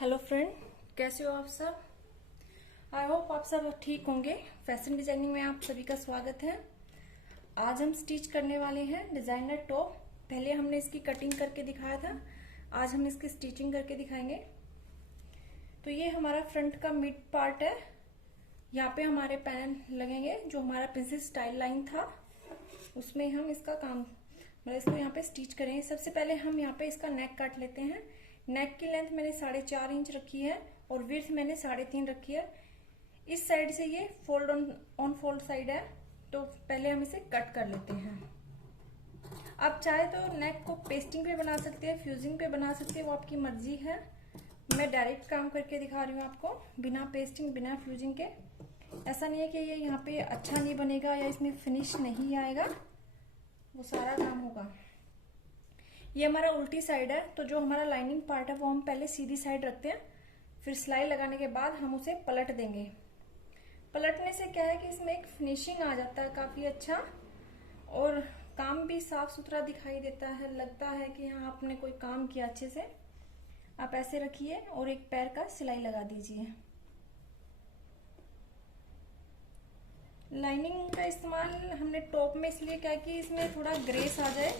Hello friend, कैसे हो आप सब। आई होप आप सब ठीक होंगे। फैशन डिजाइनिंग में आप सभी का स्वागत है। आज हम स्टिच करने वाले हैं डिजाइनर टॉप। पहले हमने इसकी कटिंग करके दिखाया था, आज हम इसकी स्टिचिंग करके दिखाएंगे। तो ये हमारा फ्रंट का मिड पार्ट है। यहाँ पे हमारे पैन लगेंगे, जो हमारा प्रिंसेस स्टाइल लाइन था उसमें हम इसका काम मतलब इसको यहाँ पे स्टिच करेंगे। सबसे पहले हम यहाँ पे इसका नेक काट लेते हैं। नेक की लेंथ मैंने 4.5 इंच रखी है और विड्थ मैंने 3.5 रखी है। इस साइड से ये फोल्ड ऑन फोल्ड साइड है, तो पहले हम इसे कट कर लेते हैं। आप चाहे तो नेक को पेस्टिंग पे बना सकते हैं, फ्यूजिंग पे बना सकते हैं, वो आपकी मर्जी है। मैं डायरेक्ट काम करके दिखा रही हूँ आपको, बिना पेस्टिंग बिना फ्यूजिंग के। ऐसा नहीं है कि ये यहाँ पे अच्छा नहीं बनेगा या इसमें फिनिश नहीं आएगा, वो सारा काम होगा। ये हमारा उल्टी साइड है, तो जो हमारा लाइनिंग पार्ट है वो हम पहले सीधी साइड रखते हैं, फिर सिलाई लगाने के बाद हम उसे पलट देंगे। पलटने से क्या है कि इसमें एक फिनिशिंग आ जाता है काफी अच्छा, और काम भी साफ सुथरा दिखाई देता है, लगता है कि हाँ आपने कोई काम किया अच्छे से। आप ऐसे रखिए और एक पैर का सिलाई लगा दीजिए। लाइनिंग का इस्तेमाल हमने टॉप में इसलिए किया कि इसमें थोड़ा ग्रेस आ जाए,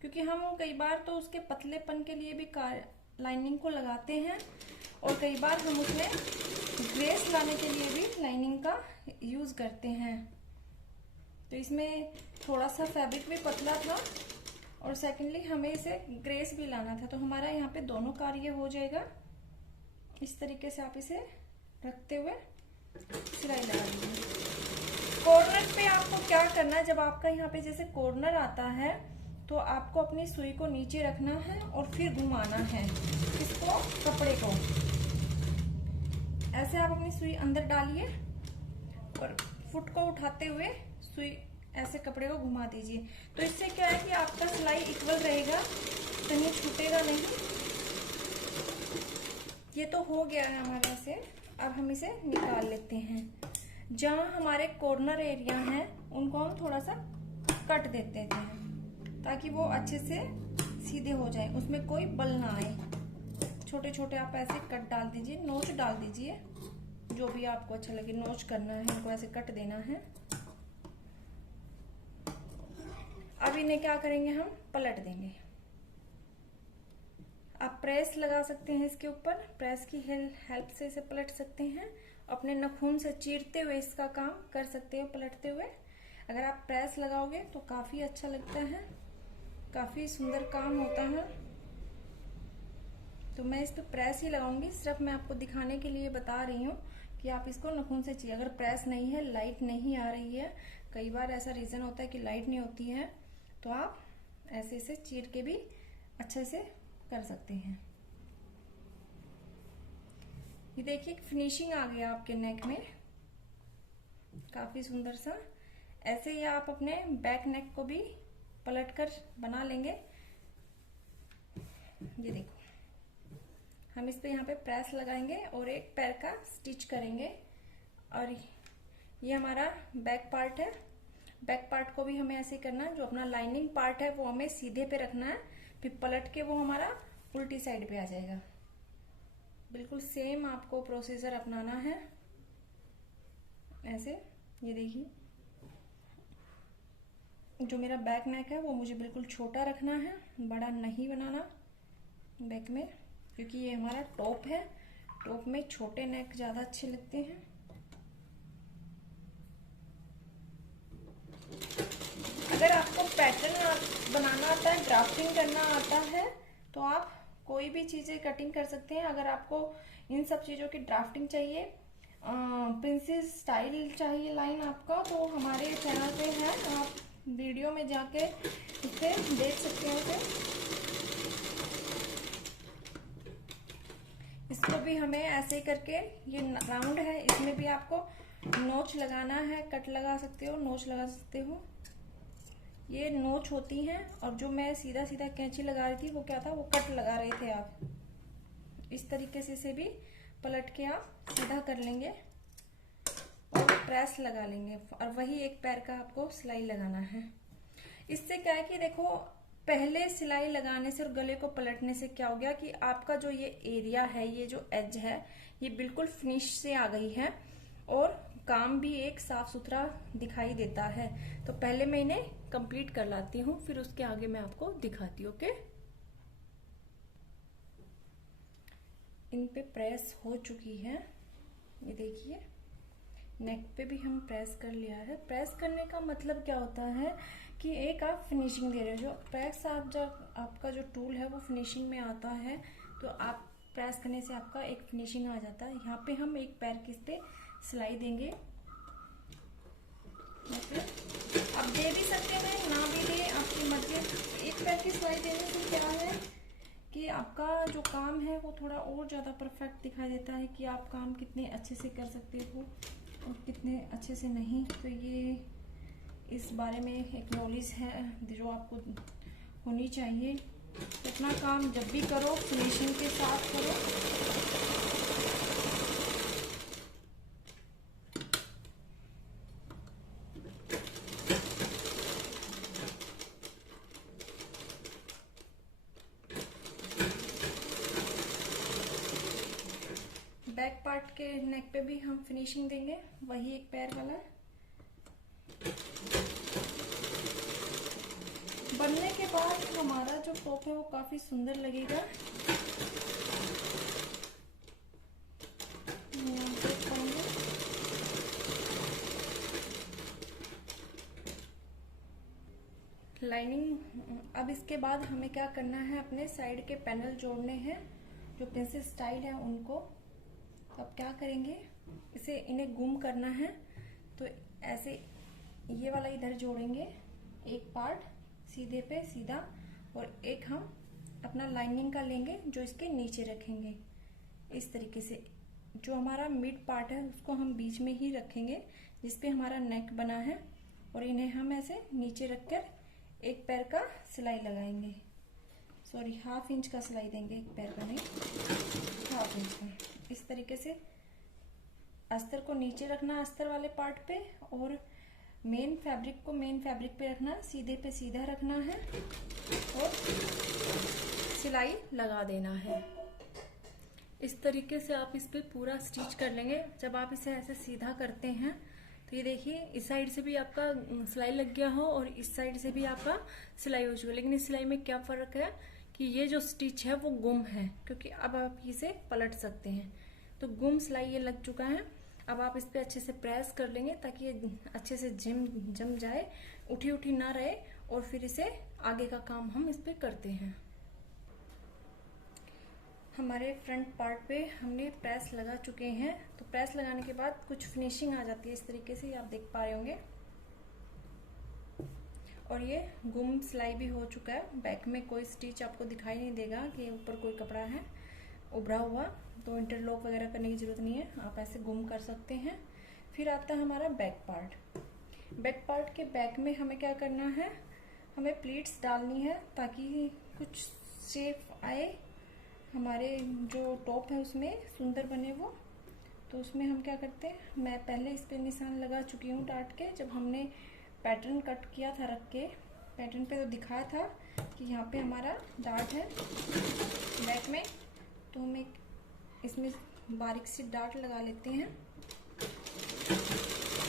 क्योंकि हम कई बार तो उसके पतलेपन के लिए भी लाइनिंग को लगाते हैं, और कई बार हम उसमें ग्रेस लाने के लिए भी लाइनिंग का यूज करते हैं। तो इसमें थोड़ा सा फैब्रिक भी पतला था, और सेकेंडली हमें इसे ग्रेस भी लाना था, तो हमारा यहाँ पे दोनों कार्य हो जाएगा। इस तरीके से आप इसे रखते हुए सिलाई लगा दीजिए। कॉर्नर पे आपको क्या करना है, जब आपका यहाँ पे जैसे कॉर्नर आता है तो आपको अपनी सुई को नीचे रखना है और फिर घुमाना है इसको, कपड़े को ऐसे आप अपनी सुई अंदर डालिए और फुट को उठाते हुए सुई ऐसे कपड़े को घुमा दीजिए। तो इससे क्या है कि आपका सिलाई इक्वल रहेगा, कहीं छूटेगा नहीं। ये तो हो गया है हमारे से। अब हम इसे निकाल लेते हैं। जहां हमारे कॉर्नर एरिया है उनको हम थोड़ा सा कट देते हैं, ताकि वो अच्छे से सीधे हो जाए, उसमें कोई बल ना आए। छोटे छोटे आप ऐसे कट डाल दीजिए, नोच डाल दीजिए, जो भी आपको अच्छा लगे। नोच करना है, इनको ऐसे कट देना है। अब इन्हें क्या करेंगे, हम पलट देंगे। आप प्रेस लगा सकते हैं इसके ऊपर, प्रेस की हेल्प से इसे पलट सकते हैं। अपने नाखून से चीरते हुए इसका काम कर सकते हो पलटते हुए। अगर आप प्रेस लगाओगे तो काफी अच्छा लगता है, काफी सुंदर काम होता है। तो मैं इस पे प्रेस ही लगाऊंगी, सिर्फ मैं आपको दिखाने के लिए बता रही हूँ कि आप इसको नाखून से चीरिए। अगर प्रेस नहीं है, लाइट नहीं आ रही है, कई बार ऐसा रीजन होता है कि लाइट नहीं होती है, तो आप ऐसे से चीर के भी अच्छे से कर सकते हैं। ये देखिए फिनिशिंग आ गया आपके नेक में, काफी सुंदर सा। ऐसे ही आप अपने बैक नेक को भी पलटकर बना लेंगे। ये देखो, हम इस पे यहाँ पे प्रेस लगाएंगे और एक पैर का स्टिच करेंगे। और ये हमारा बैक पार्ट है। बैक पार्ट को भी हमें ऐसे करना है, जो अपना लाइनिंग पार्ट है वो हमें सीधे पे रखना है, फिर पलट के वो हमारा उल्टी साइड पे आ जाएगा। बिल्कुल सेम आपको प्रोसीजर अपनाना है ऐसे। ये देखिए, जो मेरा बैक नेक है वो मुझे बिल्कुल छोटा रखना है, बड़ा नहीं बनाना बैक में, क्योंकि ये हमारा टॉप है। टॉप में छोटे नेक ज्यादा अच्छे लगते हैं। अगर आपको पैटर्न बनाना आता है, ड्राफ्टिंग करना आता है, तो आप कोई भी चीजें कटिंग कर सकते हैं। अगर आपको इन सब चीजों की ड्राफ्टिंग चाहिए, प्रिंसेस स्टाइल चाहिए लाइन आपका, तो हमारे चैनल पे है, आप वीडियो में जाके इसे देख सकते हैं उसे। इसको भी हमें ऐसे ही करके, ये राउंड है, इसमें भी आपको नोच लगाना है, कट लगा सकते हो, नोच लगा सकते हो। ये नोच होती हैं, और जो मैं सीधा सीधा कैंची लगा रही थी वो क्या था, वो कट लगा रहे थे आप। इस तरीके से इसे भी पलट के आप सीधा कर लेंगे और प्रेस लगा लेंगे, और वही एक पैर का आपको सिलाई लगाना है। इससे क्या है कि देखो, पहले सिलाई लगाने से और गले को पलटने से क्या हो गया कि आपका जो ये एरिया है, ये जो एज है, ये बिल्कुल फिनिश से आ गई है और काम भी एक साफ सुथरा दिखाई देता है। तो पहले मैं इन्हें कंप्लीट कर लाती हूँ, फिर उसके आगे मैं आपको दिखाती हूँ। ओके, इन पे प्रेस हो चुकी है, ये देखिए नेक पे भी हम प्रेस कर लिया है। प्रेस करने का मतलब क्या होता है कि एक आप फिनिशिंग दे रहे हो। जो प्रेस आप जब आपका जो टूल है वो फिनिशिंग में आता है तो आप प्रेस करने से आपका एक फिनिशिंग आ जाता है। यहाँ पे हम एक पैर की इस पे सिलाई देंगे। आप दे भी सकते हैं, ना भी दे, आपकी मर्जी। एक पैर की सिलाई देने से क्या है कि आपका जो काम है वो थोड़ा और ज़्यादा परफेक्ट दिखाई देता है कि आप काम कितने अच्छे से कर सकते हो और कितने अच्छे से नहीं। तो ये इस बारे में एक नॉलेज है जो आपको होनी चाहिए। अपना काम जब भी करो फिनिशिंग के साथ करो। बैक पार्ट के नेक पे भी हम फिनिशिंग देंगे, वही एक पैर वाला। बनने के बाद हमारा जो टॉप है वो काफी सुंदर लगेगा। देख पाएंगे लाइनिंग। अब इसके बाद हमें क्या करना है, अपने साइड के पैनल जोड़ने हैं जो प्रिंसेस स्टाइल है उनको। तो अब क्या करेंगे, इसे इन्हें गुम करना है। तो ऐसे ये वाला इधर जोड़ेंगे, एक पार्ट सीधे पे सीधा, और एक हम अपना लाइनिंग का लेंगे जो इसके नीचे रखेंगे। इस तरीके से जो हमारा मिड पार्ट है उसको हम बीच में ही रखेंगे जिसपे हमारा नेक बना है, और इन्हें हम ऐसे नीचे रखकर एक पैर का सिलाई लगाएंगे। सॉरी, 1/2 इंच का सिलाई देंगे, एक पैर का नहीं, 1/2 इंच का। इस तरीके से अस्तर को नीचे रखना अस्तर वाले पार्ट पे, और मेन फैब्रिक को मेन फैब्रिक पे रखना, सीधे पे सीधा रखना है और सिलाई लगा देना है। इस तरीके से आप इस पे पूरा स्टिच कर लेंगे। जब आप इसे ऐसे सीधा करते हैं तो ये देखिए इस साइड से भी आपका सिलाई लग गया हो और इस साइड से भी आपका सिलाई हो चुका है। लेकिन इस सिलाई में क्या फर्क है कि ये जो स्टिच है वो गुम है, क्योंकि अब आप इसे पलट सकते हैं। तो गुम सिलाई ये लग चुका है। अब आप इस पे अच्छे से प्रेस कर लेंगे ताकि ये अच्छे से जम जाए, उठी उठी ना रहे, और फिर इसे आगे का काम हम इस पे करते हैं। हमारे फ्रंट पार्ट पे हमने प्रेस लगा चुके हैं। तो प्रेस लगाने के बाद कुछ फिनिशिंग आ जाती है इस तरीके से, आप देख पा रहे होंगे। और ये गुम सिलाई भी हो चुका है। बैक में कोई स्टिच आपको दिखाई नहीं देगा कि ऊपर कोई कपड़ा है उभरा हुआ, तो इंटरलॉक वगैरह करने की जरूरत नहीं है, आप ऐसे गुम कर सकते हैं। फिर आता है हमारा बैक पार्ट। बैक पार्ट के बैक में हमें क्या करना है, हमें प्लीट्स डालनी है ताकि कुछ शेप आए, हमारे जो टॉप है उसमें सुंदर बने वो। तो उसमें हम क्या करते हैं, मैं पहले इस पे निशान लगा चुकी हूँ डाट के। जब हमने पैटर्न कट किया था रख के, पैटर्न पे तो दिखाया था कि यहाँ पे हमारा डाट है बैक में, तो हम एक इसमें बारीक सी डाट लगा लेते हैं।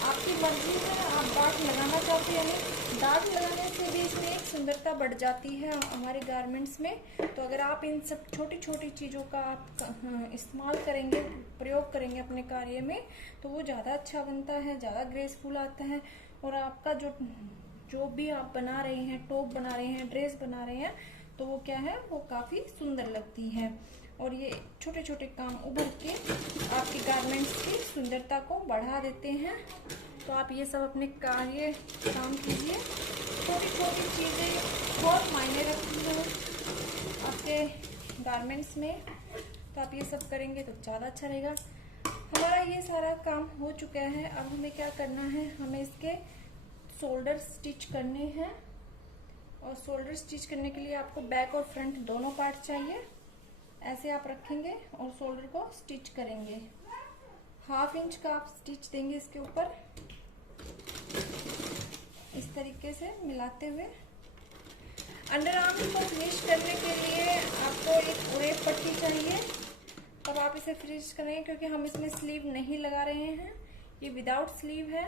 आपकी मर्जी है, आप डाट लगाना चाहते हैं या नहीं। डाट लगाने से भी इसमें एक सुंदरता बढ़ जाती है हमारे गारमेंट्स में। तो अगर आप इन सब छोटी छोटी चीज़ों का आप इस्तेमाल करेंगे, प्रयोग करेंगे अपने कार्य में, तो वो ज़्यादा अच्छा बनता है, ज़्यादा ग्रेसफुल आता है। और आपका जो भी आप बना रहे हैं, टॉप बना रहे हैं, ड्रेस बना रहे हैं, तो वो क्या है, वो काफ़ी सुंदर लगती है। और ये छोटे छोटे काम उभर के आपकी गारमेंट्स की सुंदरता को बढ़ा देते हैं। तो आप ये सब अपने काम कीजिए। छोटी छोटी चीज़ें बहुत मायने रखती हैं आपके गारमेंट्स में, तो आप ये सब करेंगे तो ज़्यादा अच्छा रहेगा। हमारा ये सारा काम हो चुका है। अब हमें क्या करना है, हमें इसके शोल्डर स्टिच करने हैं। और शोल्डर स्टिच करने के लिए आपको बैक और फ्रंट दोनों पार्ट चाहिए। ऐसे आप रखेंगे और शोल्डर को स्टिच करेंगे। 1/2 इंच का आप स्टिच देंगे इसके ऊपर, इस तरीके से मिलाते हुए। अंडर आर्म को फिनिश करने के लिए आपको एक उरेप पट्टी चाहिए, तब आप इसे फिनिश करेंगे, क्योंकि हम इसमें स्लीव नहीं लगा रहे हैं, ये विदाउट स्लीव है,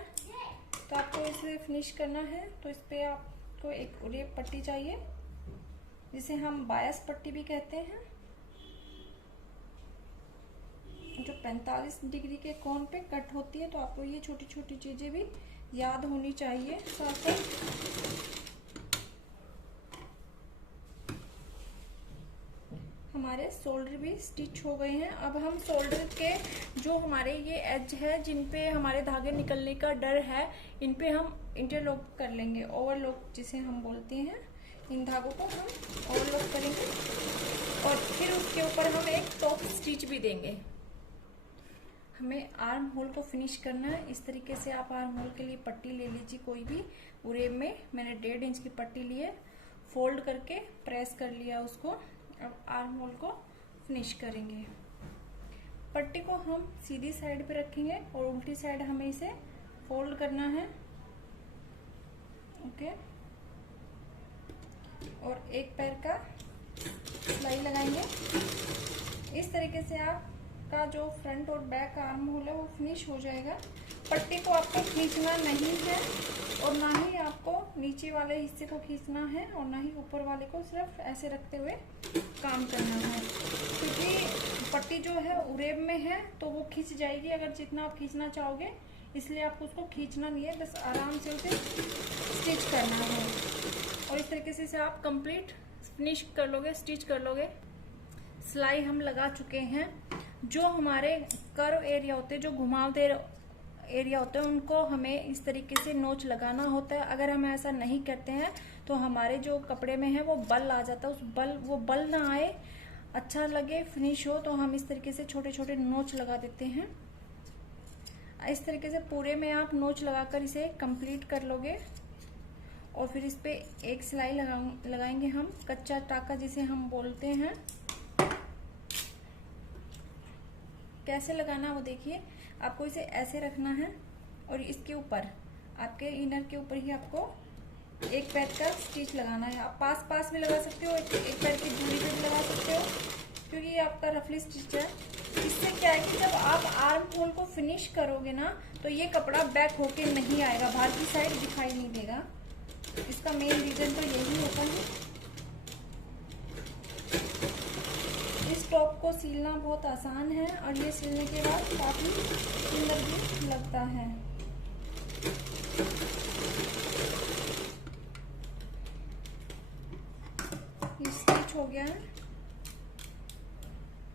तो आपको इसे फिनिश करना है। तो इस पर आपको एक उरेप पट्टी चाहिए, जिसे हम बायस पट्टी भी कहते हैं, जो 45 डिग्री के कोण पे कट होती है। तो आपको ये छोटी छोटी चीजें भी याद होनी चाहिए। साथ ही हमारे शोल्डर भी स्टिच हो गए हैं। अब हम शोल्डर के जो हमारे ये एज है, जिन पे हमारे धागे निकलने का डर है, इन पे हम इंटरलॉक कर लेंगे, ओवरलॉक जिसे हम बोलते हैं। इन धागों को हम ओवरलॉक करेंगे और फिर उसके ऊपर हम एक टॉप स्टिच भी देंगे। हमें आर्म होल को फिनिश करना है। इस तरीके से आप आर्म होल के लिए पट्टी ले लीजिए कोई भी। उरेब में मैंने 1.5 इंच की पट्टी ली है, फोल्ड करके प्रेस कर लिया उसको। अब आर्म होल को फिनिश करेंगे। पट्टी को हम सीधी साइड पे रखेंगे और उल्टी साइड हमें इसे फोल्ड करना है। ओके, और एक पैर का सिलाई लगाएंगे। इस तरीके से आपका जो फ्रंट और बैक आर्म होल है वो फिनिश हो जाएगा। पट्टी को आपको खींचना नहीं है और ना ही आपको नीचे वाले हिस्से को खींचना है और ना ही ऊपर वाले को, सिर्फ ऐसे रखते हुए काम करना है, क्योंकि पट्टी जो है उरेब में है तो वो खींच जाएगी अगर जितना आप खींचना चाहोगे, इसलिए आपको उसको खींचना नहीं है, बस आराम से उसे स्टिच करना है। और इस तरीके से आप कंप्लीट फिनिश कर लोगे, स्टिच कर लोगे। सिलाई हम लगा चुके हैं। जो हमारे कर्व एरिया होते हैं, जो घुमावदार एरिया होते हैं, उनको हमें इस तरीके से नोच लगाना होता है। अगर हम ऐसा नहीं करते हैं तो हमारे जो कपड़े में है वो बल आ जाता है। वो बल ना आए, अच्छा लगे, फिनिश हो, तो हम इस तरीके से छोटे छोटे नोच लगा देते हैं। इस तरीके से पूरे में आप नोच लगाकर इसे कंप्लीट कर लोगे और फिर इस पे एक सिलाई लगाएंगे हम, कच्चा टाका जिसे हम बोलते हैं। कैसे लगाना वो देखिए। आपको इसे ऐसे रखना है और इसके ऊपर, आपके इनर के ऊपर ही आपको एक पैर का स्टिच लगाना है। आप पास पास भी लगा सकते हो, एक पैर की दूरी पे भी लगा सकते हो, क्योंकि ये आपका रफली स्टिच है। इससे क्या है कि जब आप आर्म होल को फिनिश करोगे ना, तो ये कपड़ा बैक होके नहीं आएगा, बाहर की साइड दिखाई नहीं देगा। इसका मेन रीजन तो यही होता है। इस टॉप को सिलना बहुत आसान है और ये सिलने के बाद काफी सुंदर भी लगता है। ये स्टिच हो गया है।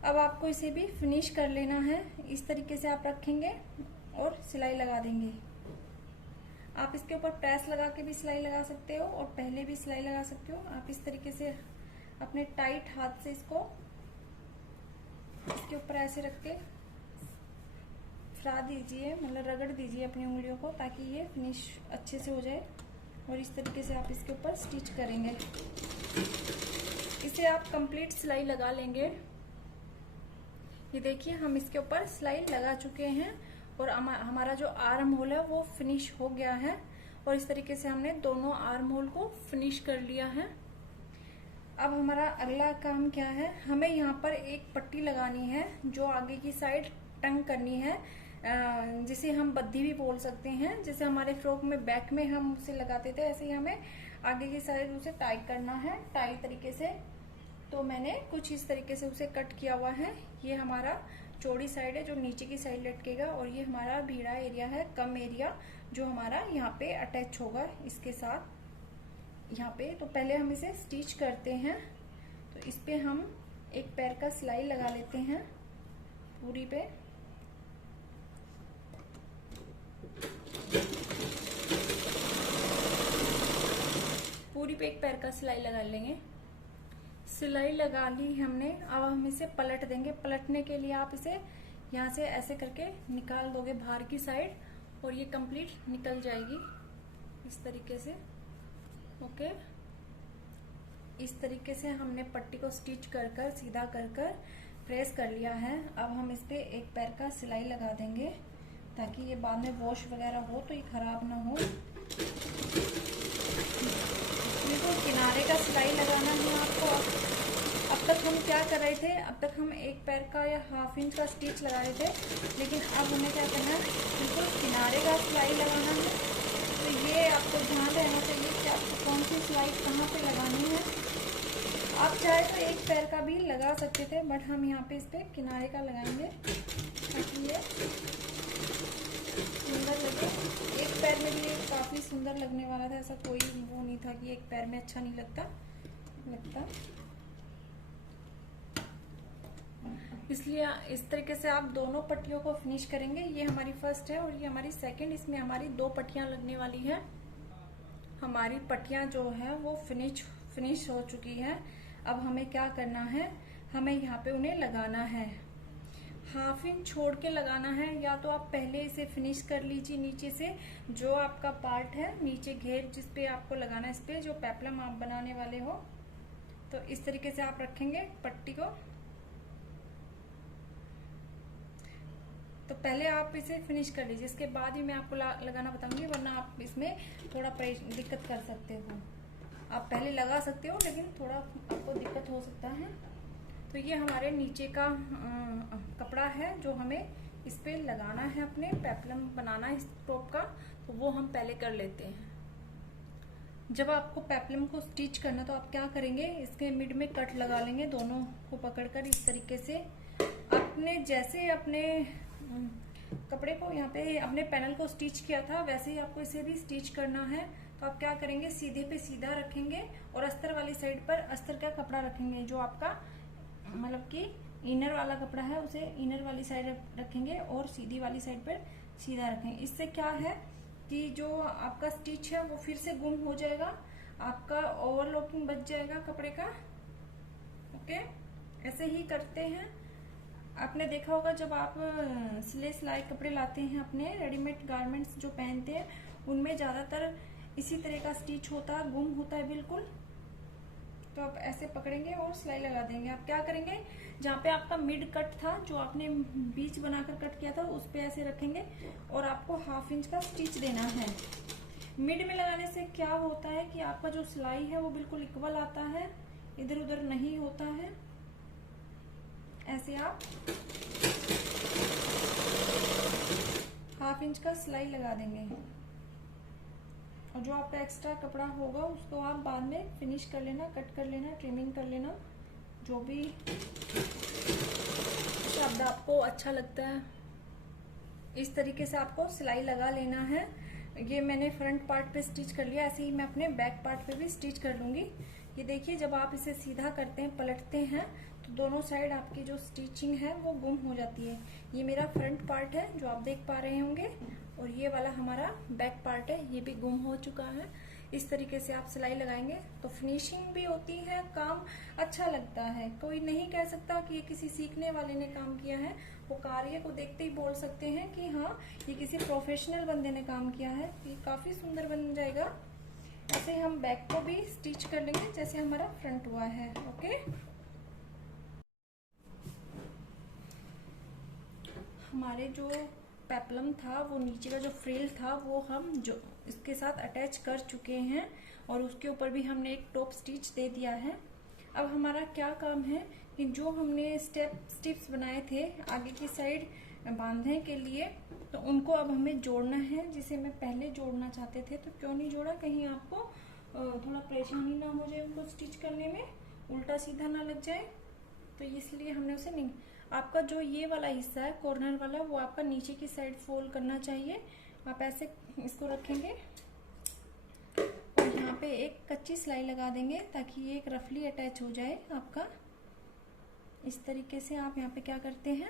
अब आपको इसे भी फिनिश कर लेना है। इस तरीके से आप रखेंगे और सिलाई लगा देंगे। आप इसके ऊपर प्रेस लगा के भी सिलाई लगा सकते हो और पहले भी सिलाई लगा सकते हो। आप इस तरीके से अपने टाइट हाथ से इसको इसके ऊपर ऐसे रख के फरा दीजिए, मतलब रगड़ दीजिए अपनी उंगलियों को, ताकि ये फिनिश अच्छे से हो जाए। और इस तरीके से आप इसके ऊपर स्टिच करेंगे। इसे आप कंप्लीट सिलाई लगा लेंगे। ये देखिए, हम इसके ऊपर सिलाई लगा चुके हैं और हमारा जो आर्म होल है वो फिनिश हो गया है। और इस तरीके से हमने दोनों आर्म होल को फिनिश कर लिया है। अब हमारा अगला काम क्या है, हमें यहाँ पर एक पट्टी लगानी है जो आगे की साइड टंग करनी है, जिसे हम बद्धी भी बोल सकते हैं। जैसे हमारे फ्रॉक में बैक में हम उसे लगाते थे, ऐसे ही हमें आगे की साइड उसे टाई करना है, टाई तरीके से। तो मैंने कुछ इस तरीके से उसे कट किया हुआ है। ये हमारा चौड़ी साइड है जो नीचे की साइड लटकेगा, और ये हमारा भीड़ा एरिया है, कम एरिया, जो हमारा यहाँ पे अटैच होगा इसके साथ यहाँ पे। तो पहले हम इसे स्टिच करते हैं। तो इस पे हम एक पैर का सिलाई लगा लेते हैं पूरी पे। पूरी पे एक पैर का सिलाई लगा लेंगे। सिलाई लगा ली हमने। अब हम इसे पलट देंगे। पलटने के लिए आप इसे यहाँ से ऐसे करके निकाल दोगे बाहर की साइड, और ये कंप्लीट निकल जाएगी इस तरीके से। ओके, इस तरीके से हमने पट्टी को स्टिच कर कर सीधा कर कर प्रेस कर लिया है। अब हम इस पे एक पैर का सिलाई लगा देंगे, ताकि ये बाद में वॉश वगैरह हो तो ये खराब ना हो। बिल्कुल किनारे का सिलाई लगाना है आपको। अब तक हम क्या कर रहे थे, अब तक हम एक पैर का या हाफ इंच का स्टिच लगा रहे थे, लेकिन अब हमें क्या करना है, बिल्कुल किनारे का सिलाई लगाना है। तो ये आपको ध्यान रहना चाहिए कि आपको कौन सी सिलाई कहाँ पे लगानी है। आप चाहे तो एक पैर का भी लगा सकते थे, बट हम यहाँ पे इस पर किनारे का लगाएंगे ताकि ये सुंदर लगे। एक पैर में भी काफ़ी सुंदर लगने वाला था, ऐसा कोई वो नहीं था कि एक पैर में अच्छा नहीं लगता। इसलिए इस तरीके से आप दोनों पट्टियों को फिनिश करेंगे। ये हमारी फर्स्ट है और ये हमारी सेकंड। इसमें हमारी 2 पट्टियां लगने वाली हैं। हमारी पट्टियां जो है वो फिनिश हो चुकी हैं। अब हमें क्या करना है, हमें यहाँ पे उन्हें लगाना है। हाफ इंच छोड़ के लगाना है, या तो आप पहले इसे फिनिश कर लीजिए नीचे से, जो आपका पार्ट है नीचे घेर जिस पे आपको लगाना है, इस पे जो पेप्लम आप बनाने वाले हो। तो इस तरीके से आप रखेंगे पट्टी को। तो पहले आप इसे फिनिश कर लीजिए, इसके बाद ही मैं आपको लगाना बताऊंगी, वरना आप इसमें थोड़ा दिक्कत कर सकते हो। आप पहले लगा सकते हो, लेकिन थोड़ा आपको दिक्कत हो सकता है। तो ये हमारे नीचे का कपड़ा है जो हमें इस पे लगाना है, अपने पेप्लम बनाना है इस टॉप का। तो वो हम पहले कर लेते हैं। जब आपको पेप्लम को स्टिच करना तो आप क्या करेंगे, इसके मिड में कट लगा लेंगे, दोनों को पकड़कर इस तरीके से। आपने जैसे अपने कपड़े को यहाँ पे अपने पैनल को स्टिच किया था, वैसे ही आपको इसे भी स्टिच करना है। तो आप क्या करेंगे, सीधे पे सीधा रखेंगे और अस्तर वाली साइड पर अस्तर का कपड़ा रखेंगे। जो आपका मतलब कि इनर वाला कपड़ा है उसे इनर वाली साइड रखेंगे और सीधी वाली साइड पर सीधा रखेंगे। इससे क्या है कि जो आपका स्टिच है वो फिर से गुम हो जाएगा, आपका ओवरलॉकिंग बच जाएगा कपड़े का। ओके, ऐसे ही करते हैं। आपने देखा होगा जब आप सिले सिलाई कपड़े लाते हैं, अपने रेडीमेड गारमेंट्स जो पहनते हैं, उनमें ज्यादातर इसी तरह का स्टिच होता है, गुम होता है बिल्कुल। तो आप ऐसे पकड़ेंगे और सिलाई लगा देंगे। आप क्या करेंगे, जहाँ पे आपका मिड कट था, जो आपने बीच बनाकर कट किया था, उस पे ऐसे रखेंगे और आपको हाफ इंच का स्टिच देना है। मिड में लगाने से क्या होता है कि आपका जो सिलाई है वो बिल्कुल इक्वल आता है, इधर उधर नहीं होता है। ऐसे आप हाफ इंच का सिलाई लगा देंगे और जो आपका एक्स्ट्रा कपड़ा होगा उसको आप बाद में फिनिश कर लेना, कट कर लेना, ट्रिमिंग कर लेना, जो भी शब्द आपको अच्छा लगता है। इस तरीके से आपको सिलाई लगा लेना है। ये मैंने फ्रंट पार्ट पे स्टिच कर लिया, ऐसे ही मैं अपने बैक पार्ट पे भी स्टिच कर लूंगी। ये देखिए, जब आप इसे सीधा करते हैं, पलटते हैं, तो दोनों साइड आपकी जो स्टिचिंग है वो गुम हो जाती है। ये मेरा फ्रंट पार्ट है जो आप देख पा रहे होंगे, और ये वाला हमारा बैक पार्ट है, ये भी गुम हो चुका है। इस तरीके से आप सिलाई लगाएंगे तो फिनिशिंग भी होती है, काम अच्छा लगता है। कोई नहीं कह सकता कि ये किसी सीखने वाले ने काम किया है। वो कार्य को देखते ही बोल सकते हैं कि हाँ, ये किसी प्रोफेशनल बंदे ने काम किया है। ये काफी सुंदर बन जाएगा। ऐसे हम बैक को भी स्टिच कर लेंगे जैसे हमारा फ्रंट हुआ है। ओके, हमारे जो पेप्लम था, वो नीचे का जो फ्रिल था, वो हम जो इसके साथ अटैच कर चुके हैं और उसके ऊपर भी हमने एक टॉप स्टिच दे दिया है। अब हमारा क्या काम है कि जो हमने स्टिप्स बनाए थे आगे की साइड बांधने के लिए, तो उनको अब हमें जोड़ना है, जिसे मैं पहले जोड़ना चाहते थे तो क्यों नहीं जोड़ा, कहीं आपको थोड़ा परेशानी ना हो जाए उनको स्टिच करने में, उल्टा सीधा ना लग जाए, तो इसलिए हमने उसे नहीं। आपका जो ये वाला हिस्सा है कॉर्नर वाला, वो आपका नीचे की साइड फोल्ड करना चाहिए। आप ऐसे इसको रखेंगे और यहाँ पे एक कच्ची सिलाई लगा देंगे ताकि ये एक रफली अटैच हो जाए आपका। इस तरीके से आप यहाँ पे क्या करते हैं,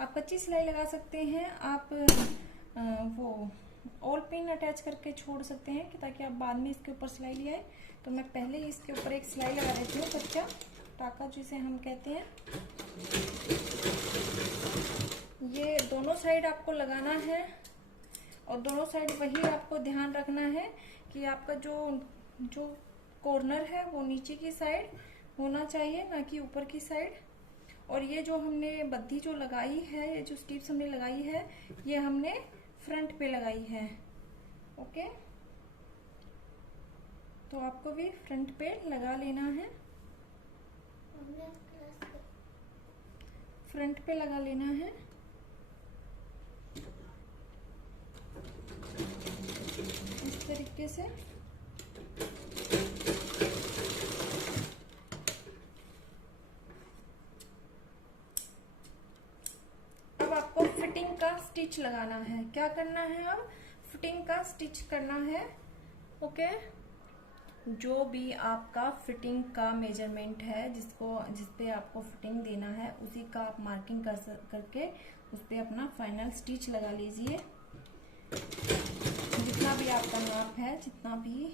आप कच्ची सिलाई लगा सकते हैं, आप वो ऑल पिन अटैच करके छोड़ सकते हैं कि ताकि आप बाद में इसके ऊपर सिलाई ले आए। तो मैं पहले इसके ऊपर एक सिलाई लगा देती हूँ, कच्चा टाका जिसे हम कहते हैं। ये दोनों साइड आपको लगाना है और दोनों साइड वही आपको ध्यान रखना है कि आपका जो कॉर्नर है वो नीचे की साइड होना चाहिए, ना कि ऊपर की साइड। और ये जो हमने बद्धी जो लगाई है, ये जो स्टिप्स हमने लगाई है, ये हमने फ्रंट पे लगाई है। ओके, तो आपको भी फ्रंट पे लगा लेना है, फ्रंट पे लगा लेना है। इस तरीके से अब आपको फिटिंग का स्टिच लगाना है। क्या करना है, अब फिटिंग का स्टिच करना है। ओके, जो भी आपका फिटिंग का मेजरमेंट है, जिस पे आपको फिटिंग देना है, उसी का आप मार्किंग करके उस पे अपना फाइनल स्टिच लगा लीजिए। जितना भी आपका नाप है, जितना भी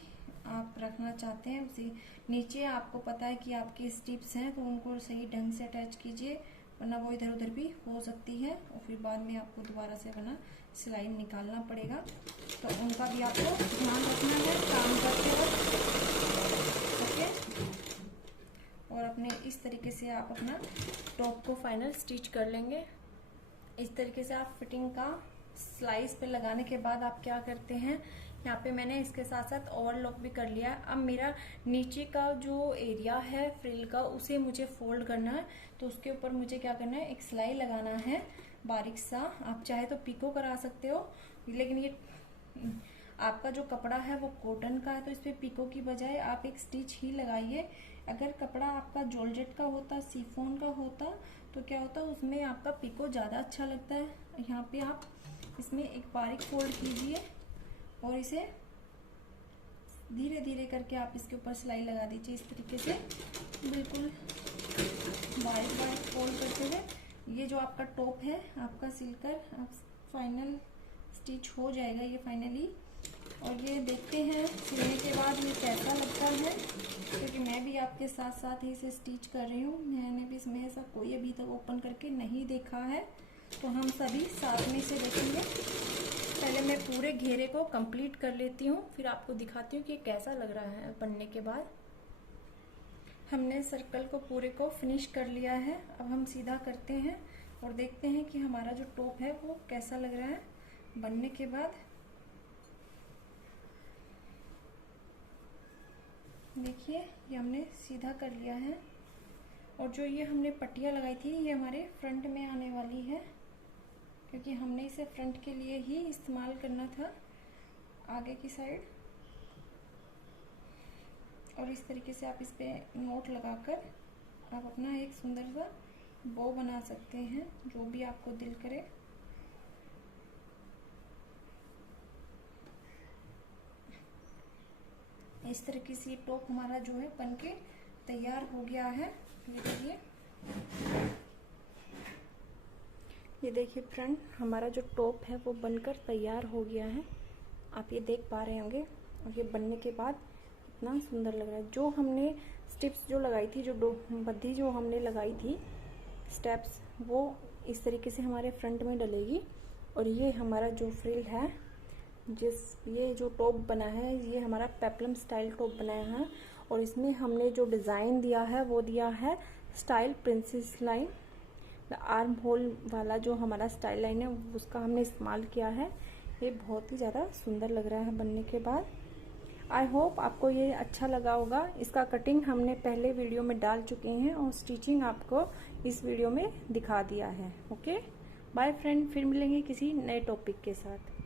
आप रखना चाहते हैं, उसी नीचे आपको पता है कि आपके स्टिप्स हैं, तो उनको सही ढंग से अटैच कीजिए, वरना वो इधर उधर भी हो सकती है और फिर बाद में आपको दोबारा से बना सिलाई निकालना पड़ेगा। तो उनका भी आपको ध्यान रखना है काम करते वक्त। ओके, और अपने इस तरीके से आप अपना टॉप को फाइनल स्टिच कर लेंगे। इस तरीके से आप फिटिंग का स्लाइस पे लगाने के बाद आप क्या करते हैं, यहाँ पे मैंने इसके साथ साथ ओवरलॉक भी कर लिया। अब मेरा नीचे का जो एरिया है फ्रिल का, उसे मुझे फोल्ड करना है। तो उसके ऊपर मुझे क्या करना है, एक सिलाई लगाना है बारीक सा। आप चाहे तो पिको करा सकते हो, लेकिन ये आपका जो कपड़ा है वो कॉटन का है, तो इस पे पिको की बजाय आप एक स्टिच ही लगाइए। अगर कपड़ा आपका जॉर्जेट का होता, शिफॉन का होता, तो क्या होता, उसमें आपका पिको ज्यादा अच्छा लगता है। यहाँ पे आप इसमें एक बारीक फोल्ड कीजिए और इसे धीरे धीरे करके आप इसके ऊपर सिलाई लगा दीजिए। इस तरीके से बिल्कुल बारीक बारीक फोल्ड करते हुए ये जो आपका टॉप है आपका सिलकर आप फाइनल स्टिच हो जाएगा ये फाइनली। और ये देखते हैं सिलने के बाद ये कैसा लगता है, क्योंकि मैं भी आपके साथ साथ ही इसे स्टिच कर रही हूँ। मैंने भी इसमें ऐसा कोई अभी तक ओपन करके नहीं देखा है, तो हम सभी साथ में इसे देखेंगे। पहले मैं पूरे घेरे को कंप्लीट कर लेती हूँ, फिर आपको दिखाती हूँ कि कैसा लग रहा है बनने के बाद। हमने सर्कल को पूरे को फिनिश कर लिया है। अब हम सीधा करते हैं और देखते हैं कि हमारा जो टॉप है वो कैसा लग रहा है बनने के बाद। देखिए ये हमने सीधा कर लिया है, और जो ये हमने पट्टियाँ लगाई थी ये हमारे फ्रंट में आने वाली है, क्योंकि हमने इसे फ्रंट के लिए ही इस्तेमाल करना था आगे की साइड। और इस तरीके से आप इस पे नोट लगाकर आप अपना एक सुंदर सा बो बना सकते हैं, जो भी आपको दिल करे। इस तरीके से टॉप हमारा जो है बनके तैयार हो गया है। ये देखिए फ्रेंड, हमारा जो टॉप है वो बनकर तैयार हो गया है। आप ये देख पा रहे होंगे, और ये बनने के बाद कितना सुंदर लग रहा है। जो हमने स्टिप्स जो लगाई थी, जो बद्धी जो हमने लगाई थी स्टेप्स, वो इस तरीके से हमारे फ्रंट में डलेगी। और ये हमारा जो फ्रिल है, ये जो टॉप बना है, ये हमारा पेप्लम स्टाइल टॉप बनाया है। और इसमें हमने जो डिज़ाइन दिया है वो दिया है style princess line. Arm hole वाला जो हमारा स्टाइल लाइन है उसका हमने इस्तेमाल किया है। ये बहुत ही ज़्यादा सुंदर लग रहा है बनने के बाद। आई होप आपको ये अच्छा लगा होगा। इसका कटिंग हमने पहले वीडियो में डाल चुके हैं और स्टिचिंग आपको इस वीडियो में दिखा दिया है। ओके, बाय फ्रेंड, फिर मिलेंगे किसी नए टॉपिक के साथ।